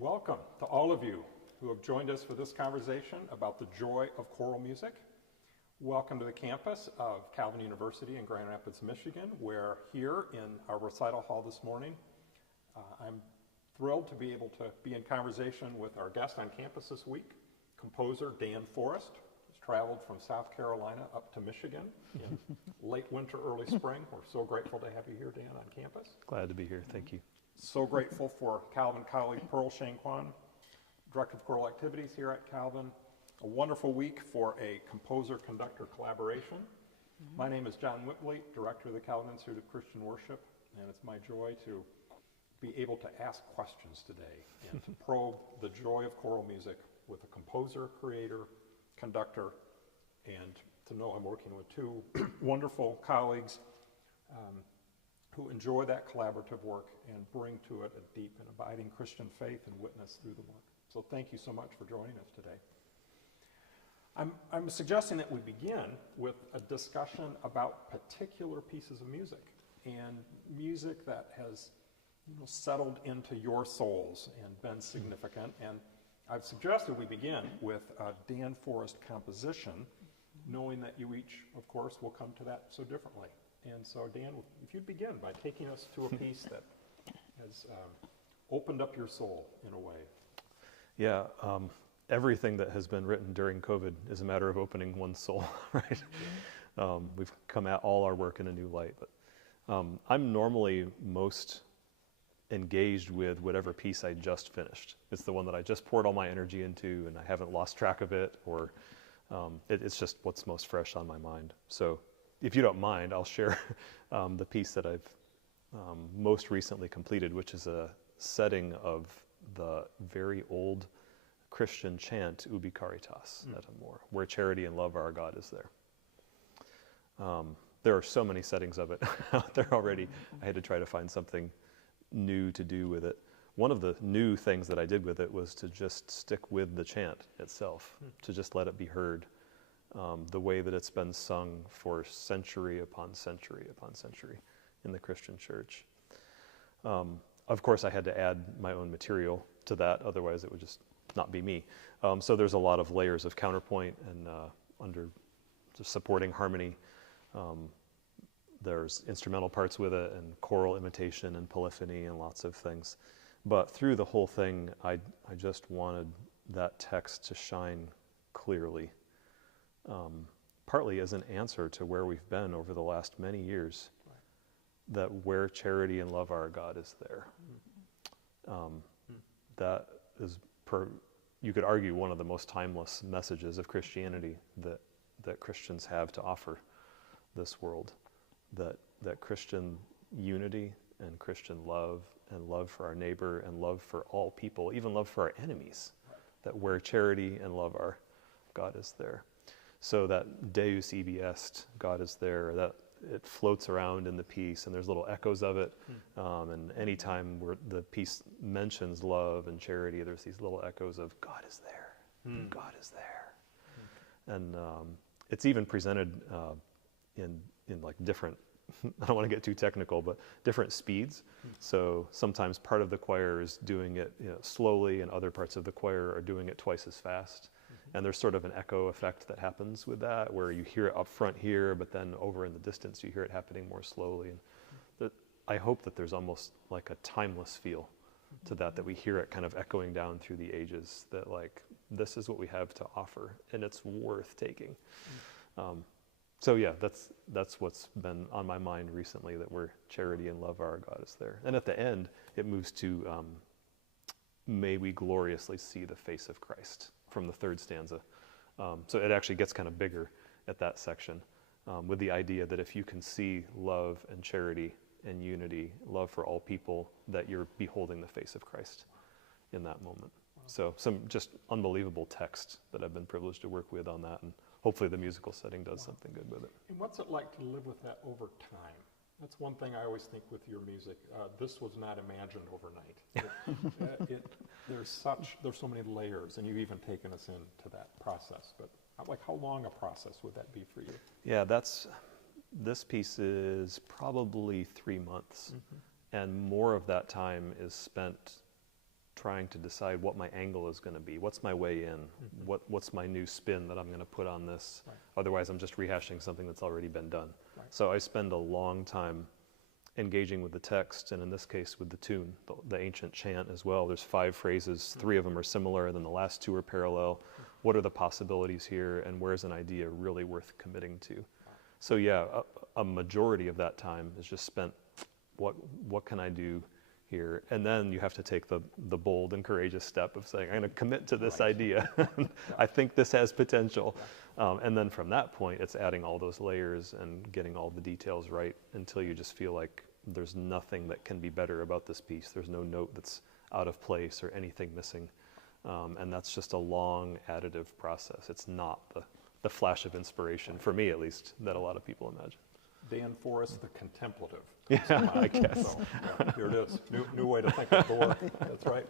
Welcome to all of you who have joined us for this conversation about the joy of choral music. Welcome to the campus of Calvin University in Grand Rapids, Michigan. We're here in our recital hall this morning. I'm thrilled to be able to be in conversation with our guest on campus this week, composer Dan Forrest, who's traveled from South Carolina up to Michigan in late winter, early spring. We're so grateful to have you here, Dan, on campus. Glad to be here. Thank you. So grateful for Calvin colleague Pearl Shangkuan, Director of Choral Activities here at Calvin. A wonderful week for a composer-conductor collaboration. My name is John Witvliet, Director of the Calvin Institute of Christian Worship, and it's my joy to be able to ask questions today and to probe the joy of choral music with a composer, creator, conductor, and to know I'm working with two wonderful colleagues who enjoy that collaborative work and bring to it a deep and abiding Christian faith and witness through the work. So thank you so much for joining us today. I'm suggesting that we begin with a discussion about particular pieces of music and music that has settled into your souls and been significant. And I've suggested we begin with a Dan Forrest composition, knowing that you each, of course, will come to that so differently. And so, Dan, if you'd begin by taking us to a piece that has opened up your soul in a way. Yeah, everything that has been written during COVID is a matter of opening one's soul, right? We've come at all our work in a new light. But I'm normally most engaged with whatever piece I just finished. It's the one that I just poured all my energy into and I haven't lost track of it, or it's just what's most fresh on my mind. So if you don't mind, I'll share the piece that I've most recently completed, which is a setting of the very old Christian chant, Ubi Caritas et Amor, where charity and love our God is there. There are so many settings of it out there already. I had to try to find something new to do with it. One of the new things that I did with it was to just stick with the chant itself, to just let it be heard. The way that it's been sung for century upon century upon century in the Christian church. Of course, I had to add my own material to that, otherwise it would just not be me. So there's a lot of layers of counterpoint and under just supporting harmony. There's instrumental parts with it and choral imitation and polyphony and lots of things. But through the whole thing, I just wanted that text to shine clearly. Partly as an answer to where we've been over the last many years, right. That where charity and love our God is there. That is, you could argue, one of the most timeless messages of Christianity that Christians have to offer this world. That Christian unity and Christian love and love for our neighbor and love for all people, even love for our enemies, right. That where charity and love our God is there. So that Deus ibi est, God is there, that it floats around in the piece, and there's little echoes of it. And any time where the piece mentions love and charity, there's these little echoes of God is there, God is there. And it's even presented in like different, I don't want to get too technical, but different speeds. So sometimes part of the choir is doing it slowly, and other parts of the choir are doing it twice as fast. And there's sort of an echo effect that happens with that, where you hear it up front here, but then over in the distance you hear it happening more slowly. And I hope that there's almost like a timeless feel to that we hear it kind of echoing down through the ages, that like, this is what we have to offer, and it's worth taking. So yeah, that's what's been on my mind recently, that where charity and love our God is there. And at the end, it moves to, may we gloriously see the face of Christ, from the third stanza. So it actually gets kind of bigger at that section, with the idea that if you can see love and charity and unity, love for all people, that you're beholding the face of Christ in that moment. Wow. So some just unbelievable text that I've been privileged to work with on that, and hopefully the musical setting does something good with it. And what's it like to live with that over time? That's one thing I always think with your music. This was not imagined overnight. There's so many layers, and you've even taken us into that process. But how long a process would that be for you? Yeah, this piece is probably 3 months, and more of that time is spent trying to decide what my angle is going to be. What's my way in? What's my new spin that I'm going to put on this? Right. Otherwise, I'm just rehashing something that's already been done. Right. So I spend a long time engaging with the text, and in this case with the tune, the ancient chant as well. There's 5 phrases, 3 of them are similar, and then the last 2 are parallel. What are the possibilities here, and where's an idea really worth committing to? So yeah, a majority of that time is just spent, what can I do here? And then you have to take the bold and courageous step of saying, I'm going to commit to this idea. I think this has potential. And then from that point, it's adding all those layers and getting all the details right until you just feel like there's nothing that can be better about this piece. There's no note that's out of place or anything missing. And that's just a long additive process. It's not the flash of inspiration, for me at least, that a lot of people imagine. Dan Forrest, the contemplative. Yeah, I guess. So, yeah, here it is. New way to think of the work. That's right.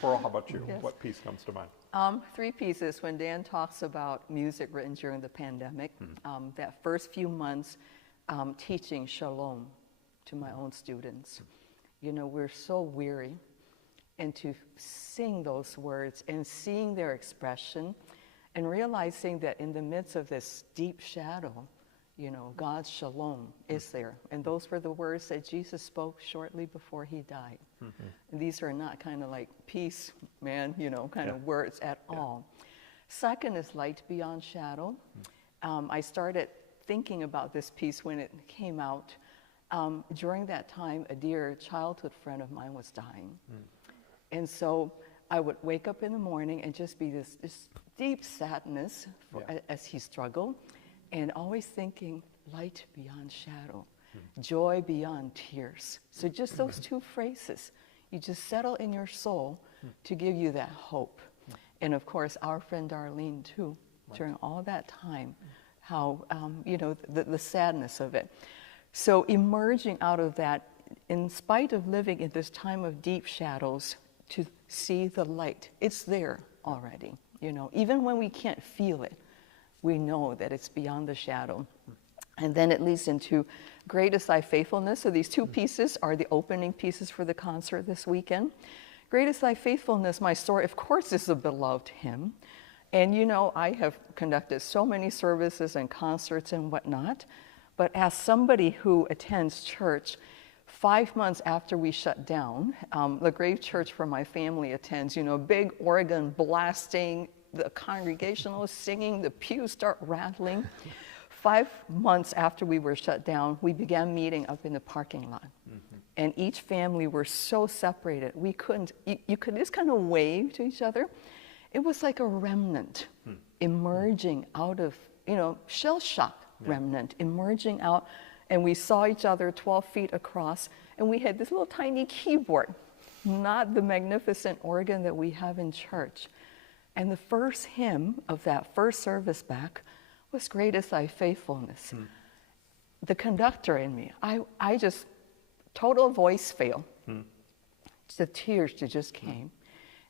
Pearl, how about you? Yes. What piece comes to mind? 3 pieces. When Dan talks about music written during the pandemic, that first few months teaching shalom to my own students. You know, we're so weary, and to sing those words and seeing their expression and realizing that in the midst of this deep shadow, you know, God's shalom is there. And those were the words that Jesus spoke shortly before he died. And these are not kind of like peace, man, you know, kind of words at all. Second is light beyond shadow. I started thinking about this piece when it came out. During that time, a dear childhood friend of mine was dying. And so I would wake up in the morning and just be this deep sadness as he struggled. And always thinking, light beyond shadow, joy beyond tears. So just those 2 phrases, you just settle in your soul to give you that hope. And of course, our friend Darlene too, during all that time, how, you know, the sadness of it. So emerging out of that, in spite of living in this time of deep shadows, to see the light, it's there already. You know, even when we can't feel it, we know that it's beyond the shadow. And then it leads into Great is Thy Faithfulness. So these 2 pieces are the opening pieces for the concert this weekend. Great is Thy Faithfulness, my story, of course, is a beloved hymn. And you know, I have conducted so many services and concerts and whatnot. But as somebody who attends church, 5 months after we shut down, the Grave Church where my family attends, you know, big organ blasting, the congregationalists singing, the pews start rattling. 5 months after we were shut down, we began meeting up in the parking lot. And each family were so separated. We couldn't, you could just kind of wave to each other. It was like a remnant emerging out of, you know, shell-shock remnant emerging out. And we saw each other 12 feet across. And we had this little tiny keyboard, not the magnificent organ that we have in church. And the first hymn of that first service back was Great is Thy Faithfulness. The conductor in me, I just, total voice fail. The tears just came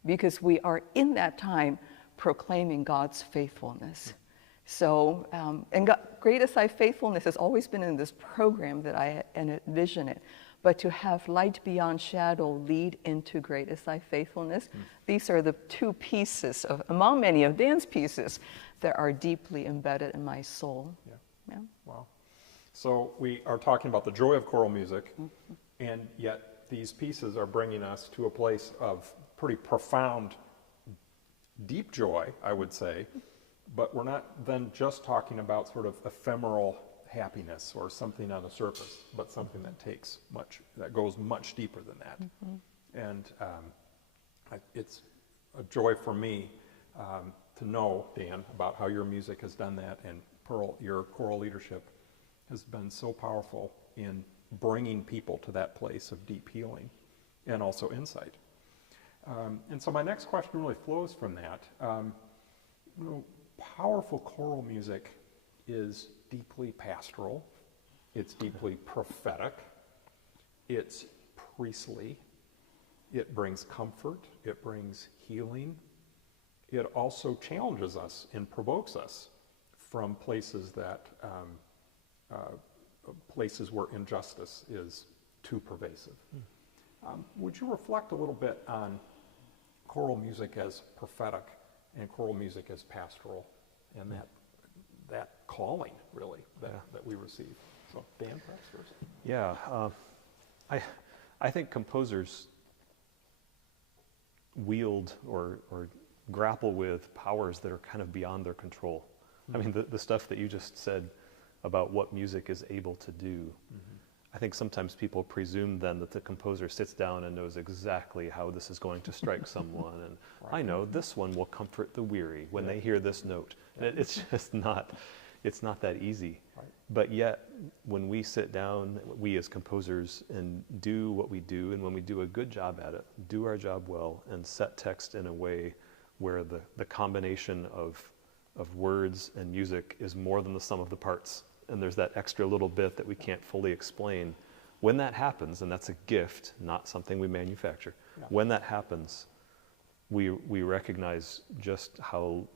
because we are in that time proclaiming God's faithfulness. So, and Great is Thy Faithfulness has always been in this program that I envision it. But to have light beyond shadow lead into Great is Thy Faithfulness, these are the 2 pieces of, among many of Dan's pieces, that are deeply embedded in my soul. Yeah. Wow. So we are talking about the joy of choral music, and yet these pieces are bringing us to a place of pretty profound, deep joy, I would say. But we're not then just talking about sort of ephemeral happiness or something on the surface, but something that goes much deeper than that. And it's a joy for me to know, Dan, about how your music has done that, and Pearl, your choral leadership has been so powerful in bringing people to that place of deep healing and also insight. And so my next question really flows from that. You know, powerful choral music is deeply pastoral, it's deeply prophetic, it's priestly, it brings comfort, it brings healing, it also challenges us and provokes us from places that places where injustice is too pervasive. Would you reflect a little bit on choral music as prophetic and choral music as pastoral, and that calling, really, that we receive. So, Dan, perhaps first. Yeah, I think composers wield or grapple with powers that are kind of beyond their control. I mean, the stuff that you just said about what music is able to do, I think sometimes people presume then that the composer sits down and knows exactly how this is going to strike someone, and I know this one will comfort the weary when they hear this note. It's just not, it's not that easy. Right. But yet, when we sit down, we as composers, and do what we do, and when we do a good job at it, do our job well, and set text in a way where the combination of words and music is more than the sum of the parts, and there's that extra little bit that we can't fully explain. When that happens, and that's a gift, not something we manufacture, when that happens, we recognize just how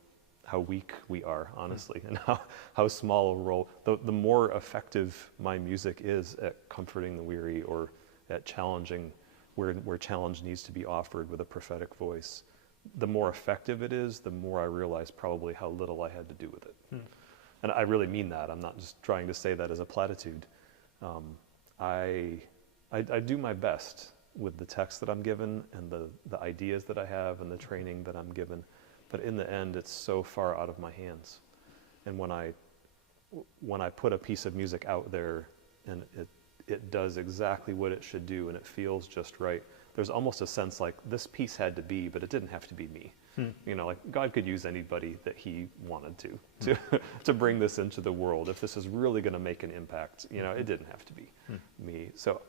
weak we are, honestly, and how small a role. The more effective my music is at comforting the weary, or at challenging where challenge needs to be offered with a prophetic voice, the more effective it is, the more I realize probably how little I had to do with it. And I really mean that. I'm not just trying to say that as a platitude. I do my best with the text that I'm given, and the ideas that I have, and the training that I'm given. But in the end, it's so far out of my hands. And when I put a piece of music out there, and it does exactly what it should do, and it feels just right, there's almost a sense like this piece had to be, but it didn't have to be me. You know, like God could use anybody that he wanted to bring this into the world. If this is really going to make an impact, you know, it didn't have to be me. So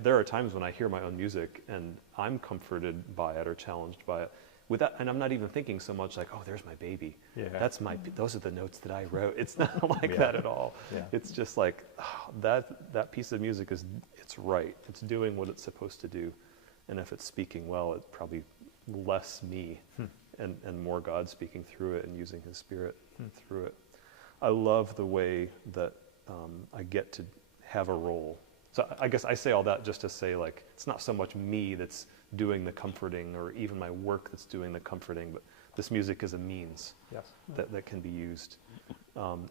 there are times when I hear my own music and I'm comforted by it or challenged by it. With that, and I'm not even thinking so much like, oh, there's my baby. Yeah. Those are the notes that I wrote. It's not like that at all. Yeah. It's just like, oh, that piece of music it's right. It's doing what it's supposed to do. And if it's speaking well, it's probably less me and more God speaking through it and using his Spirit through it. I love the way that I get to have a role. So I guess I say all that just to say, like, it's not so much me that's doing the comforting, or even my work that's doing the comforting, but this music is a means that can be used.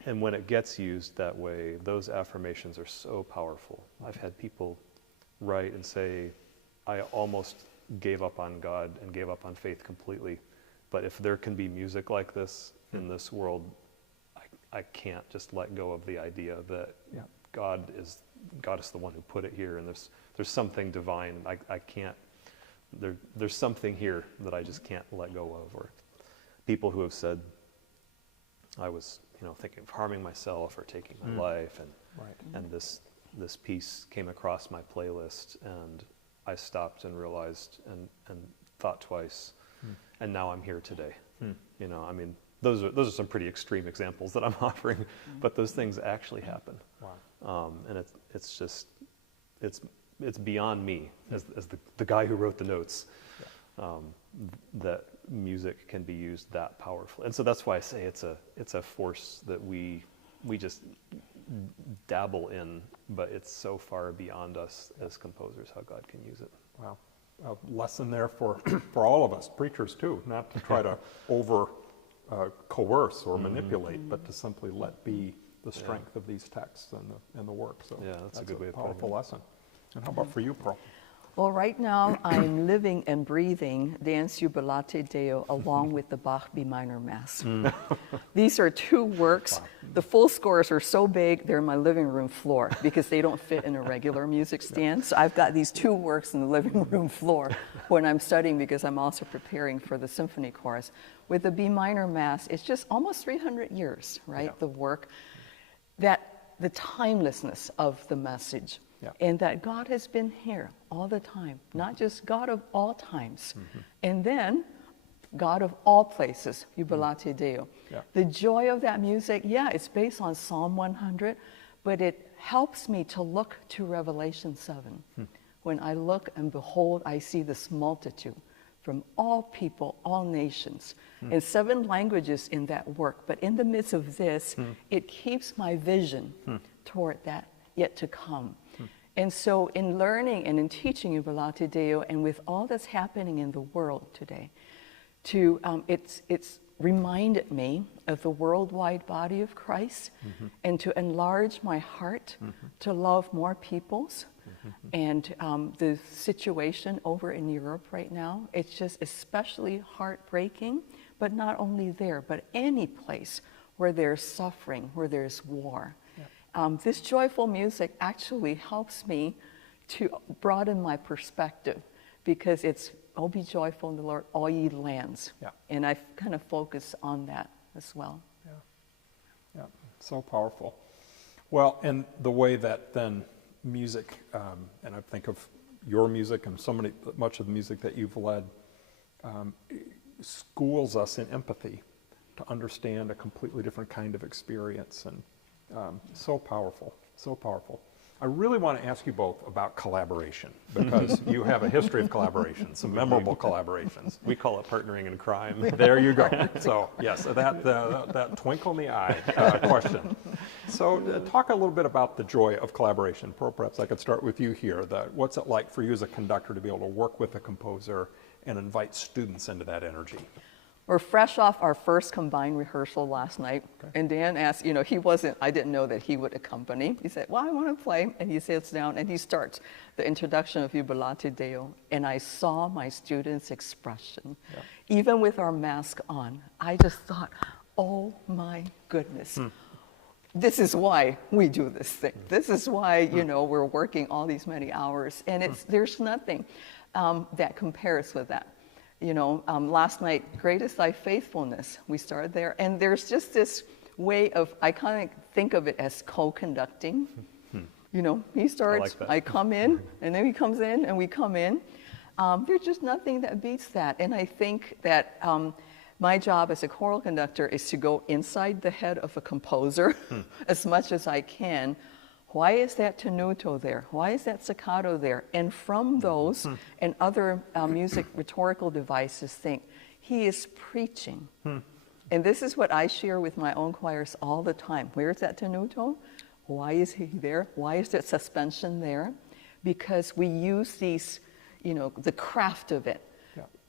And when it gets used that way, those affirmations are so powerful. I've had people write and say, I almost gave up on God and gave up on faith completely, but if there can be music like this in this world, I can't just let go of the idea that God is the one who put it here, and there's something divine. I can't. There's something here that I just can't let go of. Or people who have said, I was thinking of harming myself or taking my life, and this piece came across my playlist, and I stopped and realized and thought twice, and now I'm here today. You know, I mean, those are some pretty extreme examples that I'm offering, but those things actually happen. Wow. And it's beyond me as the guy who wrote the notes, that music can be used that powerfully. And so that's why I say it's a force that we just dabble in, but it's so far beyond us as composers how God can use it. Wow. A lesson there for all of us, preachers too, not to try to over coerce or manipulate, but to simply let be the strength of these texts and the work. So that's a good way of putting it. Powerful lesson. And how about for you, Pearl? Well, right now I'm living and breathing the Danse Jubilate Deo along with the Bach B minor Mass. These are two works. Wow. The full scores are so big they're in my living room floor because they don't fit in a regular music stand. So I've got these two works in the living room floor when I'm studying, because I'm also preparing for the symphony chorus. With the B minor Mass, it's just almost 300 years, right? Yeah. The work, the timelessness of the message. Yeah. And that God has been here all the time, not just God of all times, and then God of all places, Jubilate Deo. Yeah. The joy of that music, it's based on Psalm 100, but it helps me to look to Revelation 7. When I look and behold, I see this multitude from all people, all nations, in 7 languages in that work. But in the midst of this, it keeps my vision toward that yet to come. And so in learning and in teaching Jubilate Deo, and with all that's happening in the world today, it's reminded me of the worldwide body of Christ, and to enlarge my heart to love more peoples. And the situation over in Europe right now, it's just especially heartbreaking, but not only there, but any place where there's suffering, where there's war. This joyful music actually helps me to broaden my perspective, because it's, "Oh, be joyful in the Lord, all ye lands." And I kind of focus on that as well. Yeah, so powerful. Well, and the way that then music, and I think of your music and much of the music that you've led, schools us in empathy to understand a completely different kind of experience, and so powerful, so powerful. I really want to ask you both about collaboration, because you have a history of collaboration, some memorable collaborations. We call it partnering in crime. There you go. So yes, that twinkle in the eye question. So talk a little bit about the joy of collaboration. Pearl, perhaps I could start with you here. What's it like for you as a conductor to be able to work with a composer and invite students into that energy? We're fresh off our first combined rehearsal last night, and Dan asked, I didn't know that he would accompany. He said, "Well, I want to play," and he sits down and he starts the introduction of Witvliet Deo, and I saw my students' expression. Even with our mask on, I just thought, oh my goodness. This is why we do this thing. This is why, we're working all these many hours, and there's nothing that compares with that. Last night, "Great is thy faithfulness." We started there, and there's just this way of, I kind of think of it as co-conducting. He starts, I come in, and then he comes in, and we come in. There's just nothing that beats that, and I think that my job as a choral conductor is to go inside the head of a composer as much as I can. Why is that tenuto there? Why is that staccato there? And from those and other music rhetorical devices, think, he is preaching. And this is what I share with my own choirs all the time. Where's that tenuto? Why is he there? Why is that suspension there? Because we use these, the craft of it.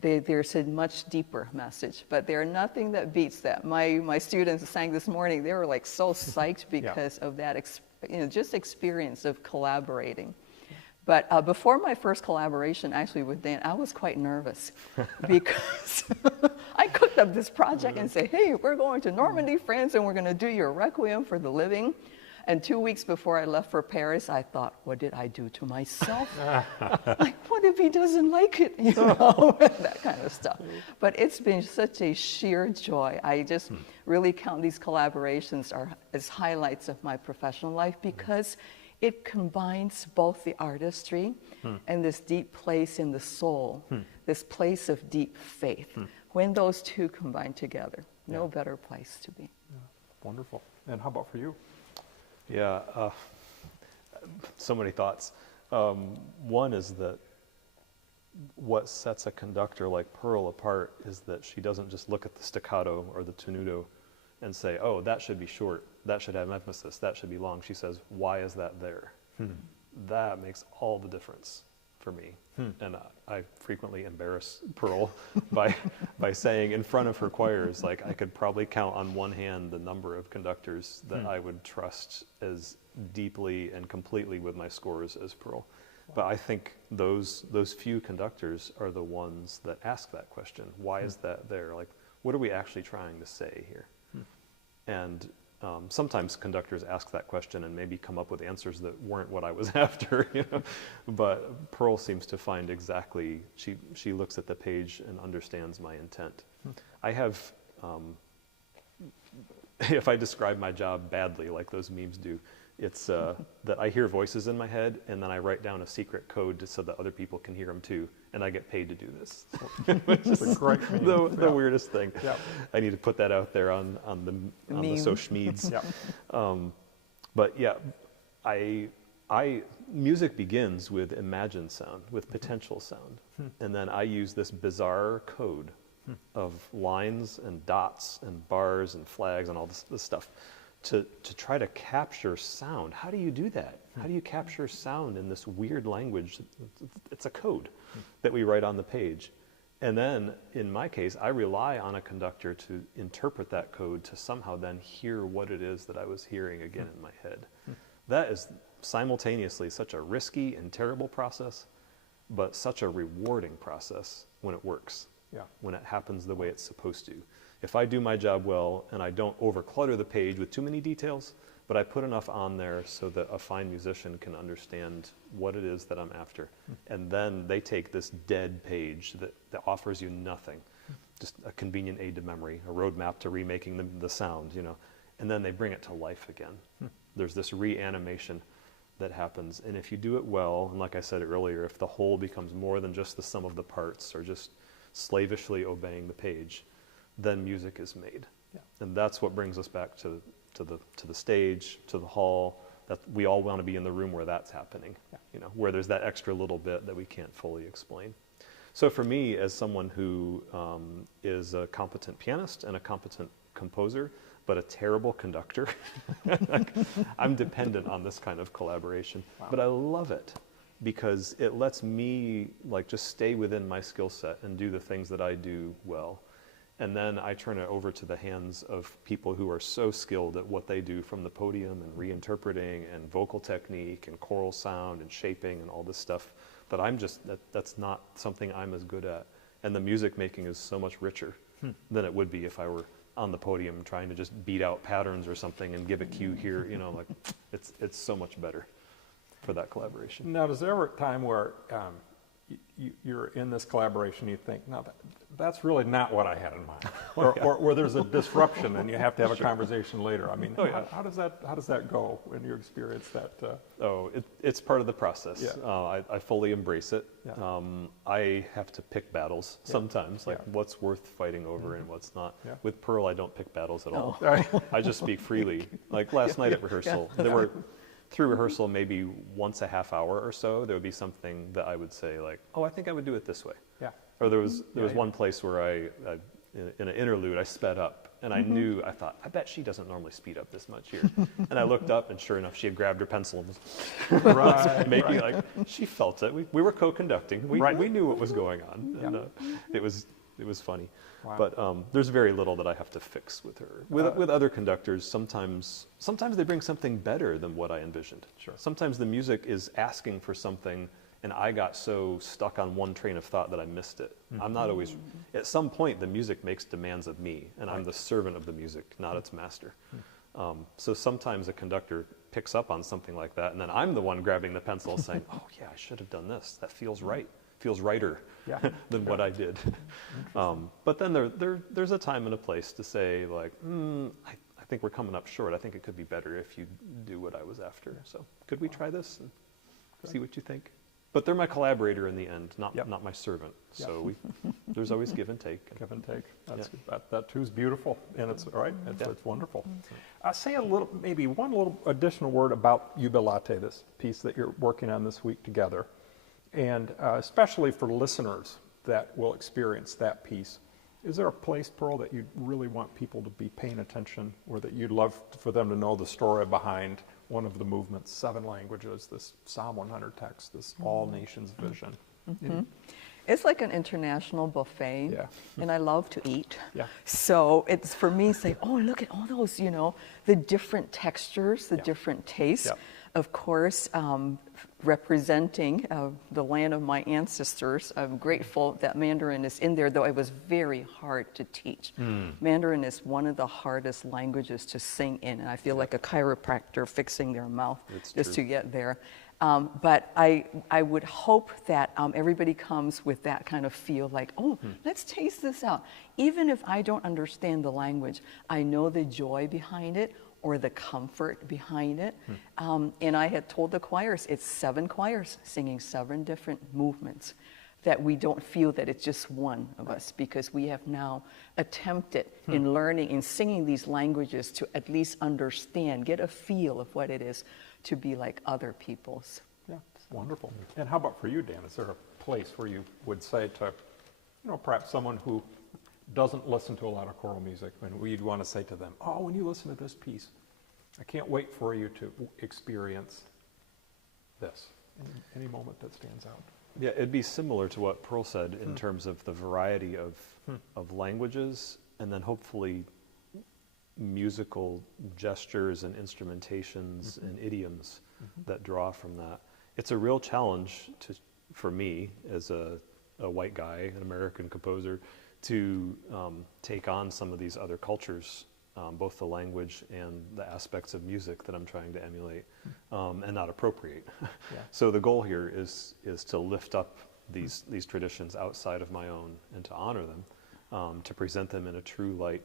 There's a much deeper message, but there's nothing that beats that. My students sang this morning. They were like so psyched because of that just experience of collaborating. But before my first collaboration, actually with Dan, I was quite nervous because I cooked up this project and said, "Hey, we're going to Normandy, France, and we're going to do your Requiem for the Living." And 2 weeks before I left for Paris, I thought, what did I do to myself? Like, what if he doesn't like it? That kind of stuff. But it's been such a sheer joy. I just really count these collaborations as highlights of my professional life, because it combines both the artistry and this deep place in the soul, this place of deep faith. When those two combine together, no better place to be. Wonderful. And how about for you? Yeah, so many thoughts. One is that what sets a conductor like Pearl apart is that she doesn't just look at the staccato or the tenuto and say, "Oh, that should be short, that should have emphasis, that should be long." She says, "Why is that there?" That makes all the difference for me. And I frequently embarrass Pearl by saying in front of her choirs, like, I could probably count on one hand the number of conductors that I would trust as deeply and completely with my scores as Pearl. But I think those few conductors are the ones that ask that question. Why is that there? Like, what are we actually trying to say here? And sometimes conductors ask that question and maybe come up with answers that weren't what I was after, But Pearl seems to find exactly, she looks at the page and understands my intent. I have, if I describe my job badly, like those memes do, it's that I hear voices in my head, and then I write down a secret code so that other people can hear them too, and I get paid to do this. Which is a great meme. the weirdest thing. I need to put that out there on the social medias. But yeah, music begins with imagined sound, with potential sound, and then I use this bizarre code of lines and dots and bars and flags and all this stuff to try to capture sound. How do you do that? How do you capture sound in this weird language? It's a code that we write on the page. And then, in my case, I rely on a conductor to interpret that code to somehow then hear what it is that I was hearing again in my head. That is simultaneously such a risky and terrible process, but such a rewarding process when it works, when it happens the way it's supposed to. If I do my job well and I don't overclutter the page with too many details, but I put enough on there so that a fine musician can understand what it is that I'm after. And then they take this dead page that offers you nothing, just a convenient aid to memory, a roadmap to remaking the sound, you know, and then they bring it to life again. There's this reanimation that happens. And if you do it well, and like I said earlier, if the whole becomes more than just the sum of the parts or just slavishly obeying the page, then music is made. And that's what brings us back to the stage, to the hall, that we all want to be in the room where that's happening, you know, where there's that extra little bit that we can't fully explain. So for me, as someone who is a competent pianist and a competent composer, but a terrible conductor, I'm dependent on this kind of collaboration. But I love it because it lets me like just stay within my skill set and do the things that I do well. And then I turn it over to the hands of people who are so skilled at what they do from the podium and reinterpreting and vocal technique and choral sound and shaping and all this stuff that I'm just, that's not something I'm as good at. And the music making is so much richer than it would be if I were on the podium trying to just beat out patterns or something and give a cue here, you know, like it's so much better for that collaboration. Now, is there ever a time where you're in this collaboration, you think, no, that's really not what I had in mind, or there's a disruption and you have to have a conversation later. I mean, how does that go when you experience that? It's part of the process. I fully embrace it. I have to pick battles sometimes, like what's worth fighting over and what's not. With Pearl, I don't pick battles at all. I just speak freely. Like last night at rehearsal, there were through rehearsal, maybe once a half hour or so, there would be something that I would say like, oh, I think I would do it this way. Or there was one place where I in an interlude, I sped up and I knew, I thought, I bet she doesn't normally speed up this much here. And I looked up and sure enough, she had grabbed her pencil and was maybe like, she felt it. We were co-conducting. We knew what was going on. And it was funny. But there's very little that I have to fix with her. With other conductors, sometimes they bring something better than what I envisioned. Sometimes the music is asking for something, and I got so stuck on one train of thought that I missed it. I'm not always. At some point, the music makes demands of me, and I'm the servant of the music, not its master. So sometimes a conductor picks up on something like that, and then I'm the one grabbing the pencil, saying, "Oh yeah, I should have done this. That feels right." Feels righter than what I did. But then there's a time and a place to say like, I think we're coming up short. I think it could be better if you do what I was after. So could we try this and see what you think? But they're my collaborator in the end, not my servant. So there's always give and take. Give and take. That too is beautiful, and it's right. It's wonderful. Say maybe one little additional word about Witvliet, this piece that you're working on this week together. And especially for listeners that will experience that piece, is there a place, Pearl, that you'd really want people to be paying attention, or that you'd love for them to know the story behind one of the movements, 7 languages, this Psalm 100 text, this all nations vision? It's like an international buffet, and I love to eat. So it's for me say, oh, look at all those, you know, the different textures, the different tastes. Of course, representing the land of my ancestors, I'm grateful that Mandarin is in there, though it was very hard to teach. Mandarin is one of the hardest languages to sing in, and I feel like a chiropractor fixing their mouth to get there. But I would hope that everybody comes with that kind of feel like, oh, let's taste this out. Even if I don't understand the language, I know the joy behind it or the comfort behind it. And I had told the choirs, it's 7 choirs singing 7 different movements, that we don't feel that it's just one of us, because we have now attempted in learning, in singing these languages to at least understand, get a feel of what it is to be like other people's. Wonderful. And how about for you, Dan? Is there a place where you would say to, you know, perhaps someone who doesn't listen to a lot of choral music, and we'd want to say to them, oh, when you listen to this piece, I can't wait for you to experience this. Any moment that stands out? Yeah, it'd be similar to what Pearl said in terms of the variety of languages, and then hopefully musical gestures and instrumentations and idioms that draw from that. It's a real challenge for me as a white guy, an American composer, to take on some of these other cultures, both the language and the aspects of music that I'm trying to emulate, and not appropriate. Yeah. So the goal here is to lift up these traditions outside of my own and to honor them, to present them in a true light,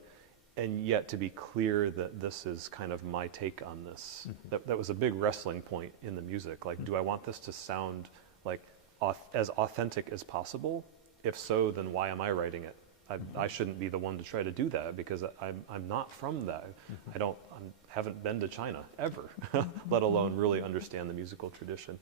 and yet to be clear that this is kind of my take on this. That was a big wrestling point in the music. Like, do I want this to sound like as authentic as possible? If so, then why am I writing it? I shouldn't be the one to try to do that, because I'm not from that. I haven't been to China ever, let alone really understand the musical tradition.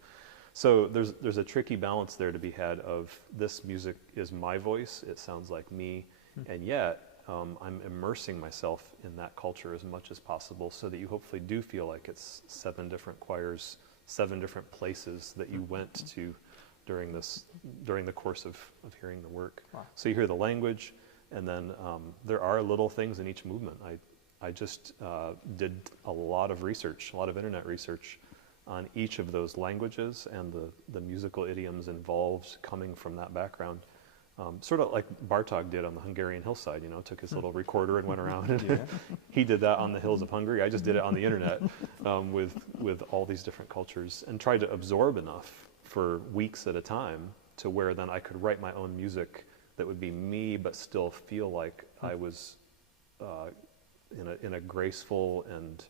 So there's a tricky balance there to be had of, this music is my voice, it sounds like me, and yet I'm immersing myself in that culture as much as possible, so that you hopefully do feel like it's 7 different choirs, 7 different places that you went to during the course of hearing the work. Wow. So you hear the language, and then there are little things in each movement. I just did a lot of research, a lot of internet research on each of those languages and the musical idioms involved coming from that background. Sort of like Bartók did on the Hungarian hillside, took his little recorder and went around. And he did that on the hills of Hungary. I just did it on the internet with all these different cultures, and tried to absorb enough for weeks at a time to where then I could write my own music that would be me, but still feel like I was in a graceful and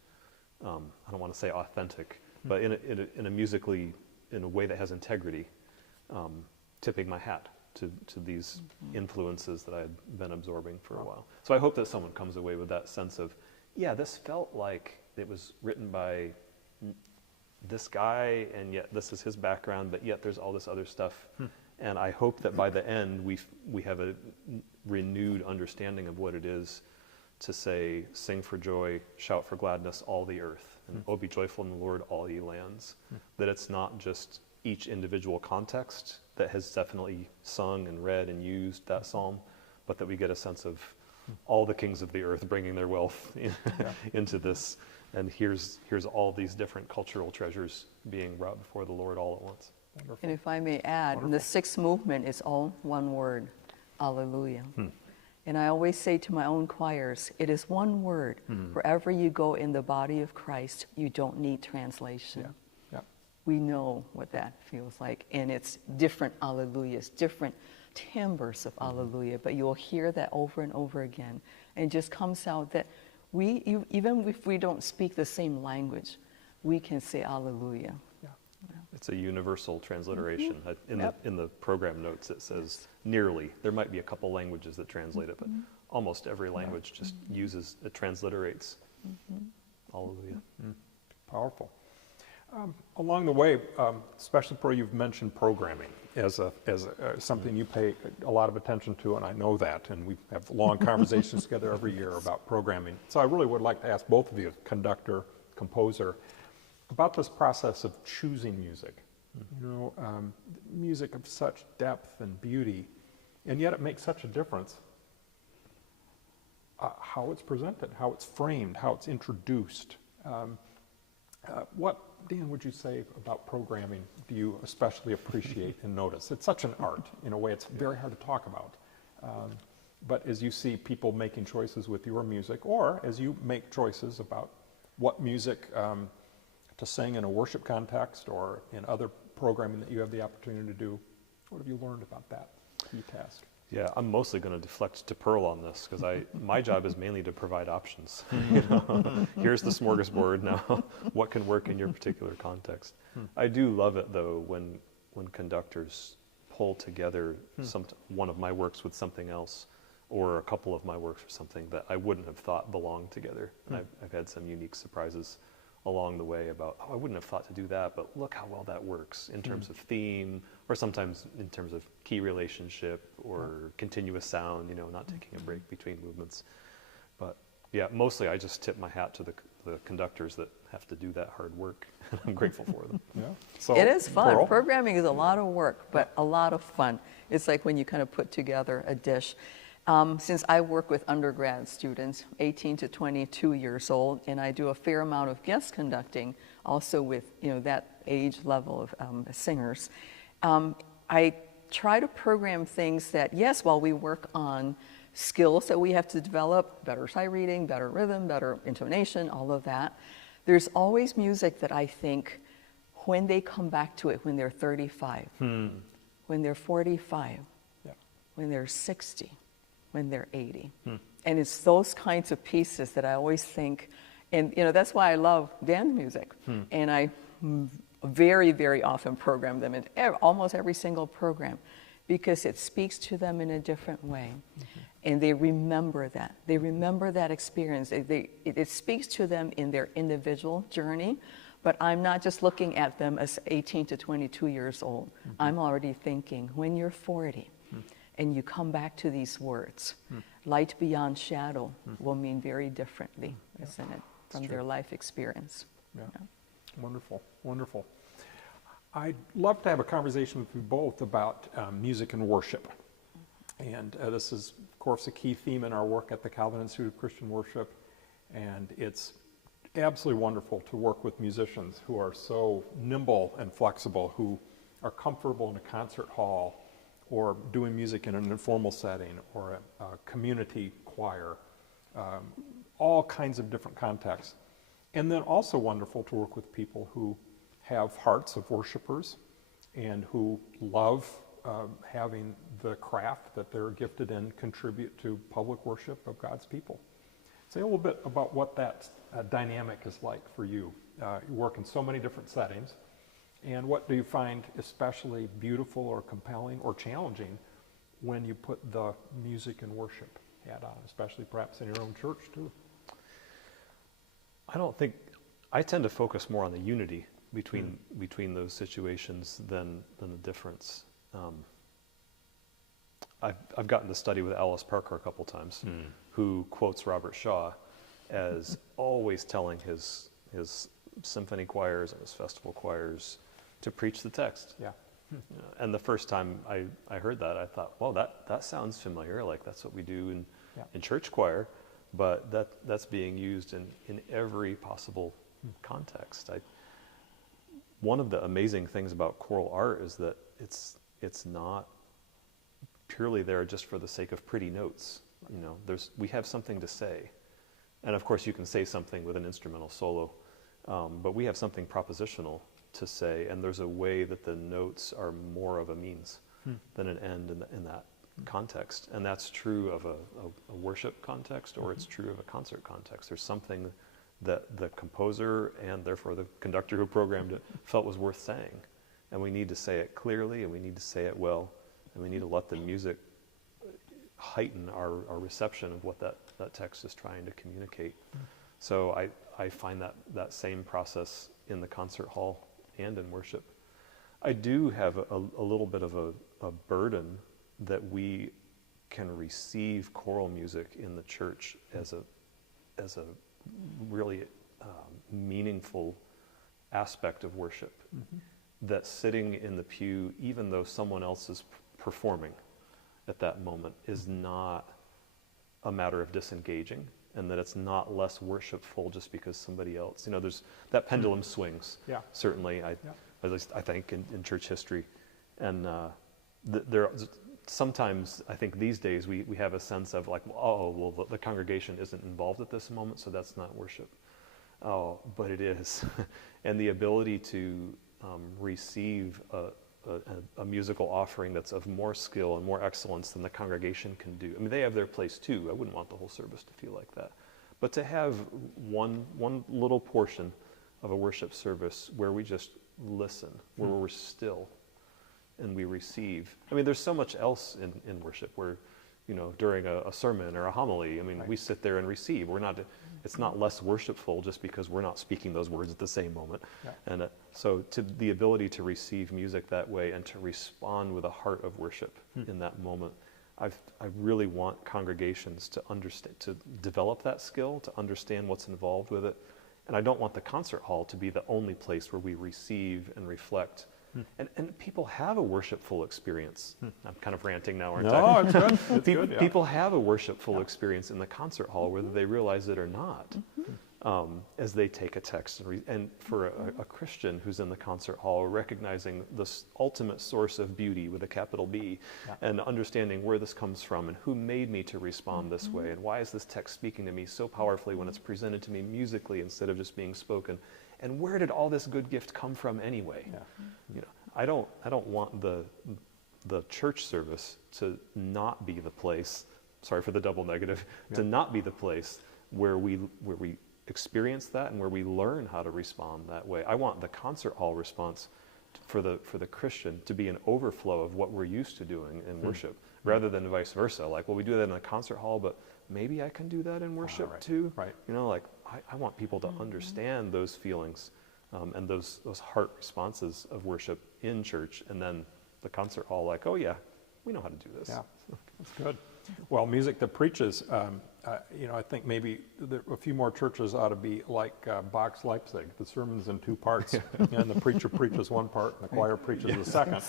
I don't want to say authentic, but in a musically, in a way that has integrity, tipping my hat to these influences that I had been absorbing for a while. So I hope that someone comes away with that sense of, yeah, this felt like it was written by this guy, and yet this is his background, but yet there's all this other stuff. And I hope that by the end we have a renewed understanding of what it is to say, sing for joy, shout for gladness, all the earth, and oh, be joyful in the Lord, all ye lands. That it's not just each individual context that has definitely sung and read and used that psalm, but that we get a sense of all the kings of the earth bringing their wealth into this. And here's all these different cultural treasures being brought before the Lord all at once. Wonderful. And if I may add, the 6th movement is all one word, Alleluia. And I always say to my own choirs, it is one word. Wherever you go in the body of Christ, you don't need translation. We know what that feels like, and it's different Alleluias, different timbres of Alleluia, but you'll hear that over and over again. And it just comes out that even if we don't speak the same language, we can say Alleluia. It's a universal transliteration. In the program notes it says nearly. There might be a couple languages that translate it, but almost every language just it transliterates. Alleluia. Powerful. Along the way, especially where you've mentioned programming as something you pay a lot of attention to, and I know that, and we have long conversations together every year about programming. So I really would like to ask both of you, conductor, composer, about this process of choosing music. Music of such depth and beauty, and yet it makes such a difference how it's presented, how it's framed, how it's introduced. What, Dan, would you say about programming do you especially appreciate and notice? It's such an art. In a way, it's very hard to talk about. But as you see people making choices with your music, or as you make choices about what music to sing in a worship context or in other programming that you have the opportunity to do, what have you learned about that key task? Yeah, I'm mostly going to deflect to Pearl on this, because my job is mainly to provide options. Here's the smorgasbord now. What can work in your particular context? I do love it though when conductors pull together one of my works with something else, or a couple of my works with something that I wouldn't have thought belonged together. And I've had some unique surprises along the way about, I wouldn't have thought to do that, but look how well that works in terms of theme, or sometimes in terms of key relationship or continuous sound, not taking a break between movements. But yeah, mostly I just tip my hat to the conductors that have to do that hard work. I'm grateful for them. Yeah. So, It is fun. Pearl? Programming is a lot of work, but a lot of fun. It's like when you kind of put together a dish. Since I work with undergrad students, 18 to 22 years old, and I do a fair amount of guest conducting, also with that age level of singers, I try to program things that, yes, while we work on skills that we have to develop, better sight reading, better rhythm, better intonation, all of that, there's always music that I think when they come back to it, when they're 35, when they're 45, Yeah. when they're 60, when they're 80. And it's those kinds of pieces that I always think, and that's why I love dance music. And I very, very often program them in almost every single program because it speaks to them in a different way. And they remember that. They remember that experience. It speaks to them in their individual journey, but I'm not just looking at them as 18 to 22 years old. I'm already thinking, when you're 40 and you come back to these words, light beyond shadow will mean very differently, isn't it, from their life experience. Yeah. Wonderful, wonderful. I'd love to have a conversation with you both about music and worship. And this is, of course, a key theme in our work at the Calvin Institute of Christian Worship. And it's absolutely wonderful to work with musicians who are so nimble and flexible, who are comfortable in a concert hall or doing music in an informal setting or a community choir, all kinds of different contexts. And then also wonderful to work with people who have hearts of worshipers and who love having the craft that they're gifted in contribute to public worship of God's people. Say a little bit about what that dynamic is like for you. You work in so many different settings, and what do you find especially beautiful or compelling or challenging when you put the music and worship hat on, especially perhaps in your own church too? I tend to focus more on the unity between those situations than the difference. I've gotten to study with Alice Parker a couple times, who quotes Robert Shaw as always telling his symphony choirs and his festival choirs to preach the text. Yeah. And the first time I heard that, I thought, well, that sounds familiar, like that's what we do in church choir, but that's being used in every possible context. One of the amazing things about choral art is that it's not purely there just for the sake of pretty notes. We have something to say, and of course you can say something with an instrumental solo, but we have something propositional to say, and there's a way that the notes are more of a means than an end in that context, and that's true of a worship context, or it's true of a concert context. There's something that the composer and therefore the conductor who programmed it felt was worth saying, and we need to say it clearly, and we need to say it well, and we need to let the music heighten our reception of what that text is trying to communicate. So I find that same process in the concert hall and in worship. I do have a little bit of a burden that we can receive choral music in the church as a really meaningful aspect of worship. That sitting in the pew, even though someone else is performing at that moment, is not a matter of disengaging, and that it's not less worshipful just because somebody else, there's that pendulum swings. Yeah. Certainly, at least I think in church history, and there sometimes I think these days we have a sense of like, the congregation isn't involved at this moment, so that's not worship. Oh, but it is, and the ability to receive a musical offering that's of more skill and more excellence than the congregation can do. I mean, they have their place too. I wouldn't want the whole service to feel like that. But to have one little portion of a worship service where we just listen, where we're still and we receive. I mean, there's so much else in worship where, during a sermon or a homily, we sit there and receive. It's not less worshipful just because we're not speaking those words at the same moment. Yeah. And so to the ability to receive music that way and to respond with a heart of worship in that moment, I really want congregations to understand, to develop that skill, to understand what's involved with it, And I don't want the concert hall to be the only place where we receive and reflect. And people have a worshipful experience. I'm kind of ranting now, aren't I? No, it's good. It's good, yeah. People have a worshipful experience in the concert hall, whether they realize it or not, as they take a text. And for a Christian who's in the concert hall, recognizing this ultimate source of beauty with a capital B, and understanding where this comes from and who made me to respond this way, and why is this text speaking to me so powerfully when it's presented to me musically instead of just being spoken. And where did all this good gift come from anyway? Yeah. You know, I don't want the church service to not be the place. Sorry for the double negative. To not be the place where we experience that and where we learn how to respond that way. I want the concert hall response for the Christian to be an overflow of what we're used to doing in worship, rather than vice versa. Like, well, we do that in a concert hall, but maybe I can do that in worship too. Right. You know, like I want people to understand those feelings and those heart responses of worship in church, and then the concert hall, like, oh yeah, we know how to do this. Yeah, that's good. Well, music that preaches, I think maybe a few more churches ought to be like Bach's Leipzig. The sermon's in two parts, and the preacher preaches one part, and the choir preaches the second,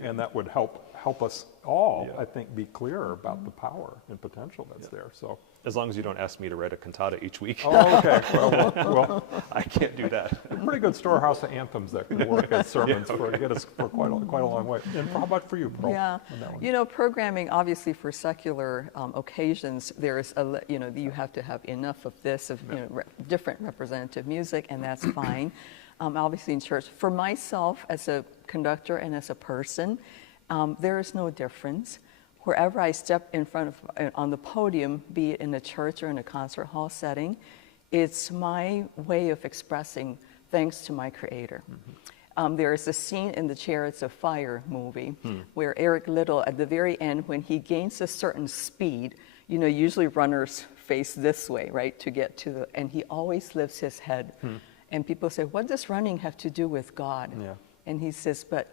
and that would help us all, I think, be clearer about the power and potential that's there. So, as long as you don't ask me to write a cantata each week. Oh, okay. Well, I can't do that. a pretty good storehouse of anthems that could work as sermons get us for quite a long way. And how about for you, Pearl? Yeah, on that one? you know, programming obviously for secular occasions, there's you have to have enough of this, of different representative music, and that's fine. Obviously in church, for myself as a conductor and as a person, there is no difference. Wherever I step in front of on the podium, be it in a church or in a concert hall setting, it's my way of expressing thanks to my Creator. There is a scene in the Chariots of Fire movie where Eric Liddell, at the very end, when he gains a certain speed, usually runners face this way, right, to get to and he always lifts his head. And people say, what does running have to do with God? Yeah. And he says, but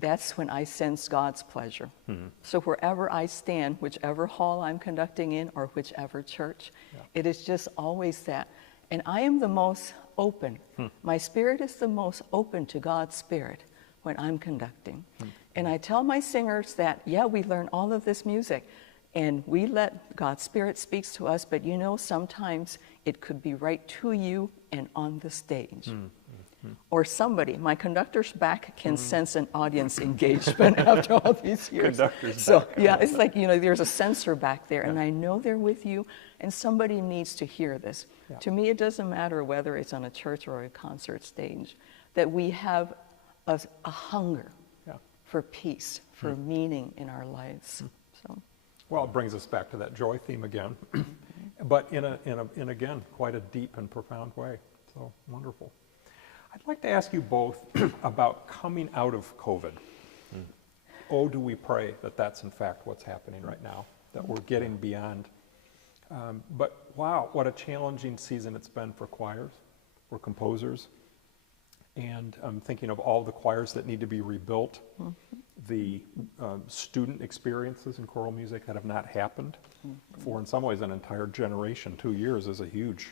that's when I sense God's pleasure. So wherever I stand, whichever hall I'm conducting in or whichever church, it is just always that. And I am the most open. My spirit is the most open to God's Spirit when I'm conducting. And I tell my singers that, we learn all of this music and we let God's Spirit speaks to us, but sometimes it could be right to you and on the stage. Or somebody, my conductor's back can sense an audience engagement after all these years. Conductor's So, back. it's like, there's a sensor back there, and I know they're with you, and somebody needs to hear this. To me, it doesn't matter whether it's on a church or a concert stage, that we have a hunger for peace, for meaning in our lives. So, Well, it brings us back to that joy theme again, but in again, quite a deep and profound way. So wonderful. I'd like to ask you both about coming out of COVID. Oh, do we pray that that's in fact what's happening right now, that we're getting beyond. But wow, what a challenging season it's been for choirs, for composers. And I'm thinking of all the choirs that need to be rebuilt, the student experiences in choral music that have not happened for, in some ways, an entire generation. 2 years is a huge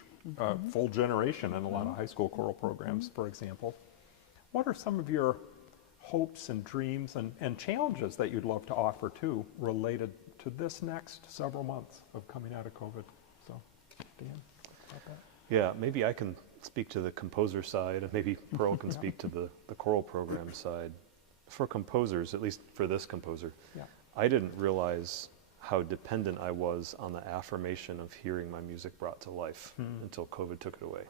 full generation in a lot of high school choral programs, for example. What are some of your hopes and dreams and challenges that you'd love to offer too, related to this next several months of coming out of COVID? So, Dan, about that? Yeah, maybe I can speak to the composer side, and maybe Pearl can speak to the choral program side. For composers, at least for this composer, I didn't realize how dependent I was on the affirmation of hearing my music brought to life until COVID took it away.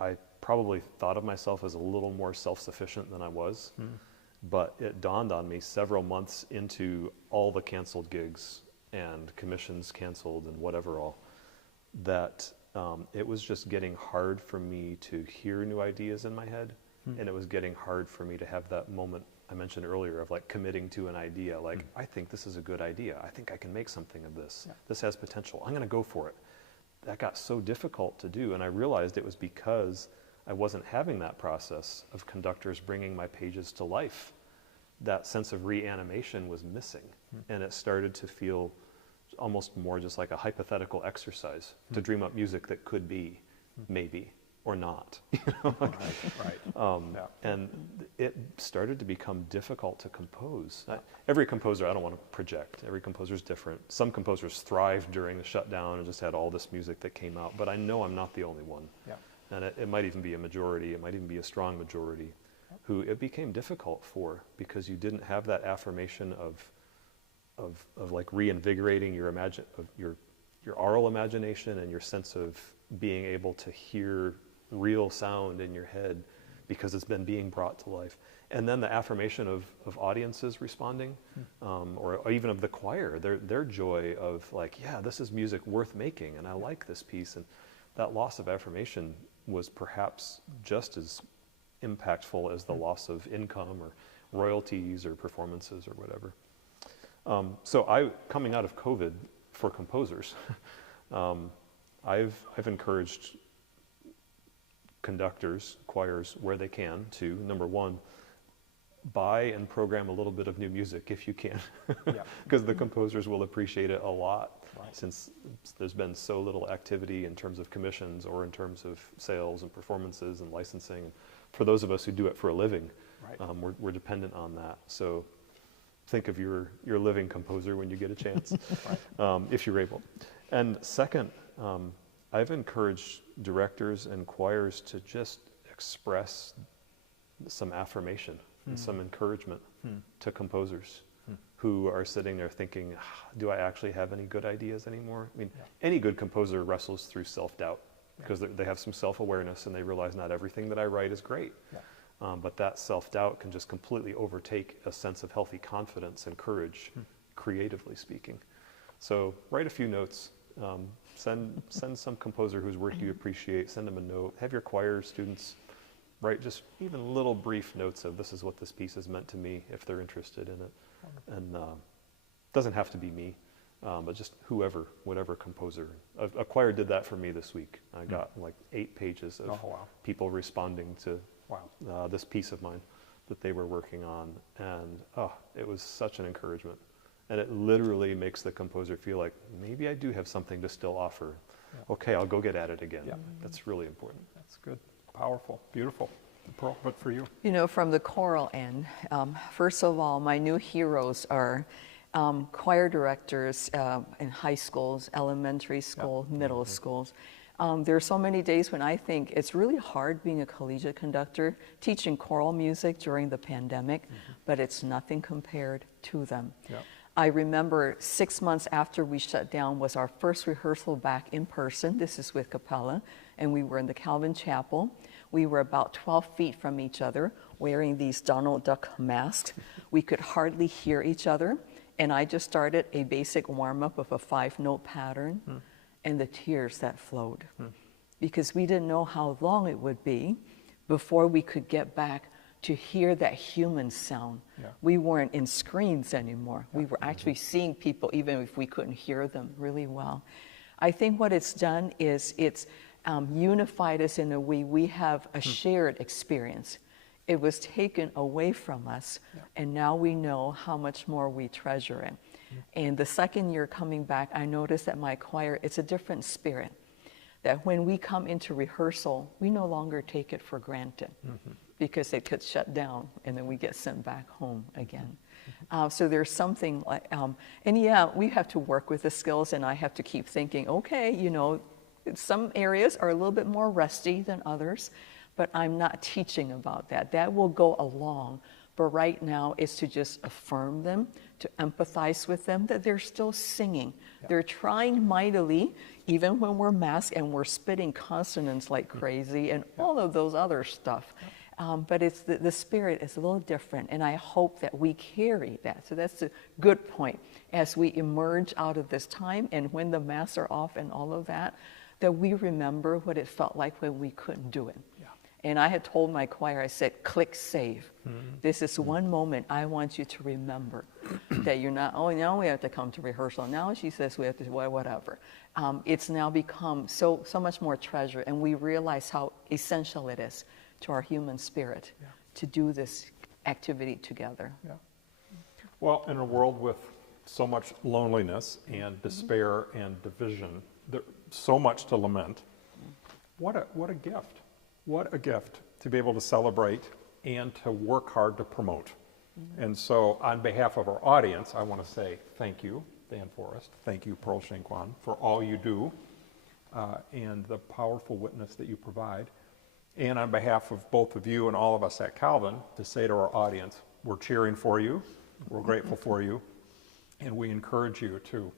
I probably thought of myself as a little more self-sufficient than I was, but it dawned on me several months into all the canceled gigs and commissions canceled and whatever all, that it was just getting hard for me to hear new ideas in my head, and it was getting hard for me to have that moment I mentioned earlier of like committing to an idea, like I think this is a good idea, I think I can make something of this, this has potential, I'm going to go for it. That got so difficult to do, and I realized it was because I wasn't having that process of conductors bringing my pages to life. That sense of reanimation was missing, and it started to feel almost more just like a hypothetical exercise to dream up music that could be, maybe, or not. Right, right. Yeah. And it started to become difficult to compose. Every composer, I don't want to project, every composer is different. Some composers thrived during the shutdown and just had all this music that came out, but I know I'm not the only one. Yeah. And it might even be a majority, it might even be a strong majority, who it became difficult for because you didn't have that affirmation of like reinvigorating your aural imagination and your sense of being able to hear real sound in your head because it's been being brought to life. And then the affirmation of audiences responding, or even of the choir, their joy of like, yeah, this is music worth making and I like this piece. And that loss of affirmation was perhaps just as impactful as the loss of income or royalties or performances or whatever. So coming out of COVID for composers, I've encouraged conductors, choirs, where they can to, number one, buy and program a little bit of new music if you can, because the composers will appreciate it a lot, since there's been so little activity in terms of commissions or in terms of sales and performances and licensing. For those of us who do it for a living, we're dependent on that. So think of your living composer when you get a chance, if you're able. And second, I've encouraged directors and choirs to just express some affirmation and some encouragement to composers who are sitting there thinking, do I actually have any good ideas anymore? I mean, any good composer wrestles through self-doubt because they have some self-awareness and they realize not everything that I write is great. But that self-doubt can just completely overtake a sense of healthy confidence and courage, creatively speaking. So write a few notes. Send some composer whose work you appreciate, send them a note. Have your choir students write just even little brief notes of this is what this piece has meant to me if they're interested in it. And it doesn't have to be me, but just whatever composer. A choir did that for me this week. I got like 8 pages of people responding to this piece of mine that they were working on. And it was such an encouragement. And it literally makes the composer feel like, maybe I do have something to still offer. Okay, I'll go get at it again. That's really important. That's good. Powerful. Beautiful. Pearl, what for you? You know, from the choral end, first of all, my new heroes are choir directors in high schools, elementary school, middle schools. There are so many days when I think it's really hard being a collegiate conductor, teaching choral music during the pandemic, but it's nothing compared to them. I remember 6 months after we shut down was our first rehearsal back in person. This is with Capella, and we were in the Calvin Chapel. We were about 12 feet from each other, wearing these Donald Duck masks. We could hardly hear each other, and I just started a basic warm-up of a 5-note pattern, and the tears that flowed, because we didn't know how long it would be before we could get back to hear that human sound. We weren't in screens anymore. We were actually seeing people even if we couldn't hear them really well. I think what it's done is it's unified us in a way we have a shared experience. It was taken away from us, and now we know how much more we treasure it. And the second year coming back, I noticed that my choir, it's a different spirit. That when we come into rehearsal, we no longer take it for granted. Because it could shut down and then we get sent back home again. So there's something like, and we have to work with the skills, and I have to keep thinking, okay, you know, some areas are a little bit more rusty than others, but I'm not teaching about that. That will go along. But right now is to just affirm them, to empathize with them, that they're still singing. They're trying mightily, even when we're masked and we're spitting consonants like crazy and all of those other stuff. But it's the spirit is a little different, and I hope that we carry that. So that's a good point. As we emerge out of this time, and when the masks are off and all of that, that we remember what it felt like when we couldn't do it. And I had told my choir, I said, click save. This is one moment I want you to remember that you're not, oh, now we have to come to rehearsal. Now she says we have to, whatever. It's now become so much more treasure, and we realize how essential it is to our human spirit to do this activity together. Well, in a world with so much loneliness and despair and division, there's so much to lament. What a gift. What a gift to be able to celebrate and to work hard to promote. And so on behalf of our audience, I want to say thank you, Dan Forrest. Thank you, Pearl Shangkuan, for all you do and the powerful witness that you provide. And on behalf of both of you and all of us at Calvin, to say to our audience, we're cheering for you, we're grateful for you, and we encourage you to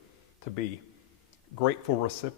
be grateful recipients